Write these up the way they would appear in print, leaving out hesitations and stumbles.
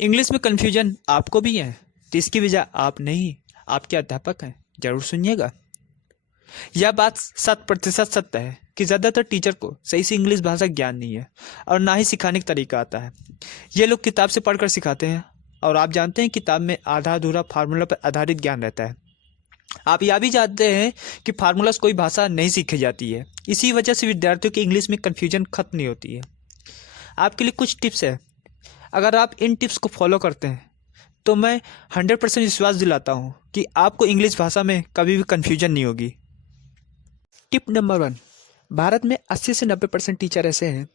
English में confusion आपको भी है तो इसकी वजह आप नहीं, आपके अध्यापक हैं। जरूर सुनिएगा। यह बात 100% सत्य है कि ज़्यादातर टीचर को सही से इंग्लिश भाषा ज्ञान नहीं है और ना ही सिखाने का तरीका आता है। ये लोग किताब से पढ़कर सिखाते हैं और आप जानते हैं किताब में आधा अधूरा फार्मूला पर आधारित ज्ञान रहता है। आप यह भी जानते हैं कि फार्मूला से कोई भाषा नहीं सीखी जाती है। इसी वजह से विद्यार्थियों की इंग्लिश में कन्फ्यूजन खत्म नहीं होती है। आपके लिए कुछ टिप्स है। अगर आप इन टिप्स को फॉलो करते हैं तो मैं 100% विश्वास दिलाता हूँ कि आपको इंग्लिश भाषा में कभी भी कन्फ्यूजन नहीं होगी। टिप नंबर 1, भारत में 80 से 90% टीचर ऐसे हैं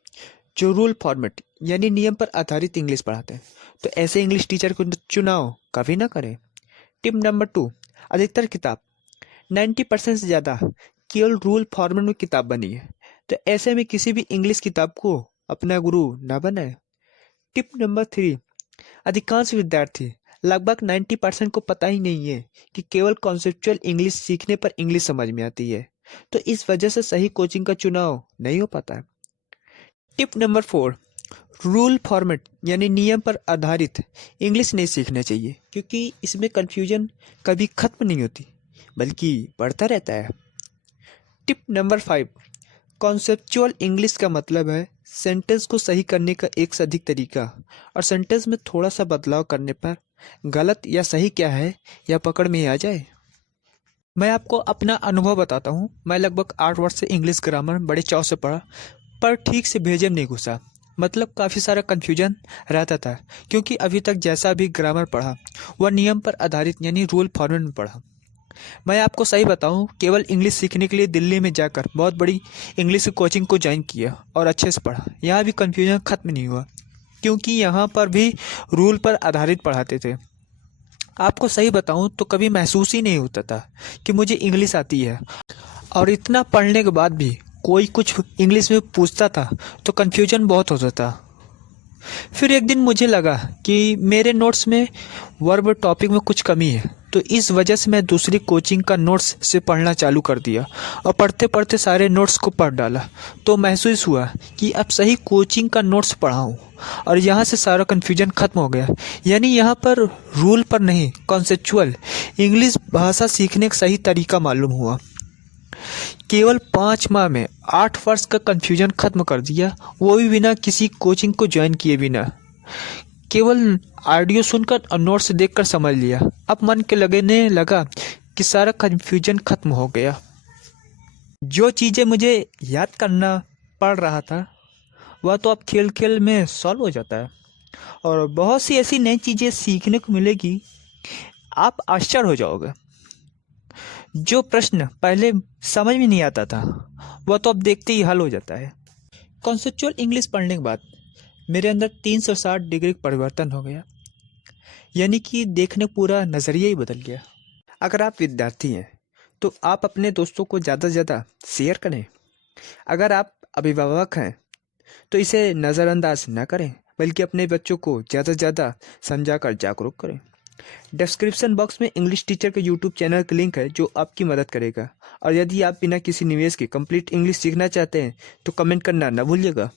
जो रूल फॉर्मेट यानी नियम पर आधारित इंग्लिश पढ़ाते हैं, तो ऐसे इंग्लिश टीचर को चुनाव कभी ना करें। टिप नंबर 2, अधिकतर किताब 90% से ज़्यादा केवल रूल फॉर्मेट में किताब बनी है, तो ऐसे में किसी भी इंग्लिश किताब को अपना गुरु ना बनाए। टिप नंबर 3, अधिकांश विद्यार्थी लगभग 90% को पता ही नहीं है कि केवल कॉन्सेप्चुअल इंग्लिश सीखने पर इंग्लिश समझ में आती है, तो इस वजह से सही कोचिंग का चुनाव नहीं हो पाता है। टिप नंबर 4, रूल फॉर्मेट यानी नियम पर आधारित इंग्लिश नहीं सीखना चाहिए, क्योंकि इसमें कन्फ्यूजन कभी खत्म नहीं होती बल्कि बढ़ता रहता है। टिप नंबर 5, कॉन्सेप्चुअल इंग्लिश का मतलब है सेंटेंस को सही करने का एक से अधिक तरीका, और सेंटेंस में थोड़ा सा बदलाव करने पर गलत या सही क्या है यह पकड़ में आ जाए। मैं आपको अपना अनुभव बताता हूँ। मैं लगभग 8 वर्ष से इंग्लिश ग्रामर बड़े चाव से पढ़ा, पर ठीक से भेजे में नहीं घुसा। मतलब काफ़ी सारा कन्फ्यूजन रहता था, क्योंकि अभी तक जैसा भी ग्रामर पढ़ा वह नियम पर आधारित यानी रूल फॉर्मेट में पढ़ा। मैं आपको सही बताऊं, केवल इंग्लिश सीखने के लिए दिल्ली में जाकर बहुत बड़ी इंग्लिश कोचिंग को ज्वाइन किया और अच्छे से पढ़ा। यहाँ भी कन्फ्यूजन ख़त्म नहीं हुआ, क्योंकि यहाँ पर भी रूल पर आधारित पढ़ाते थे। आपको सही बताऊं तो कभी महसूस ही नहीं होता था कि मुझे इंग्लिश आती है, और इतना पढ़ने के बाद भी कोई कुछ इंग्लिश में पूछता था तो कन्फ्यूजन बहुत होता था। फिर एक दिन मुझे लगा कि मेरे नोट्स में वर्ब टॉपिक में कुछ कमी है, तो इस वजह से मैं दूसरी कोचिंग का नोट्स से पढ़ना चालू कर दिया और पढ़ते पढ़ते सारे नोट्स को पढ़ डाला। तो महसूस हुआ कि अब सही कोचिंग का नोट्स पढ़ा हूँ और यहाँ से सारा कन्फ्यूजन खत्म हो गया। यानी यहाँ पर रूल पर नहीं, कॉन्सेप्चुअल इंग्लिश भाषा सीखने का सही तरीका मालूम हुआ। केवल 5 माह में 8 वर्ष का कन्फ्यूजन खत्म कर दिया, वो भी बिना किसी कोचिंग को ज्वाइन किए बिना। केवल ऑडियो सुनकर और नोट्स देखकर समझ लिया। अब मन के लगने लगा कि सारा कन्फ्यूजन खत्म हो गया। जो चीज़ें मुझे याद करना पड़ रहा था वह तो अब खेल खेल में सॉल्व हो जाता है, और बहुत सी ऐसी नई चीज़ें सीखने को मिलेगी, आप आश्चर्य हो जाओगे। जो प्रश्न पहले समझ में नहीं आता था वह तो अब देखते ही हल हो जाता है। कॉन्सेप्चुअल इंग्लिश पढ़ने के बाद मेरे अंदर 360 डिग्री परिवर्तन हो गया, यानी कि देखने पूरा नज़रिया ही बदल गया। अगर आप विद्यार्थी हैं तो आप अपने दोस्तों को ज़्यादा से ज़्यादा शेयर करें। अगर आप अभिभावक हैं तो इसे नज़रअंदाज न करें, बल्कि अपने बच्चों को ज़्यादा से ज़्यादा समझाकर जागरूक करें। डिस्क्रिप्शन बॉक्स में इंग्लिश टीचर के यूट्यूब चैनल का लिंक है जो आपकी मदद करेगा, और यदि आप बिना किसी निवेश के कंप्लीट इंग्लिश सीखना चाहते हैं तो कमेंट करना न भूलिएगा।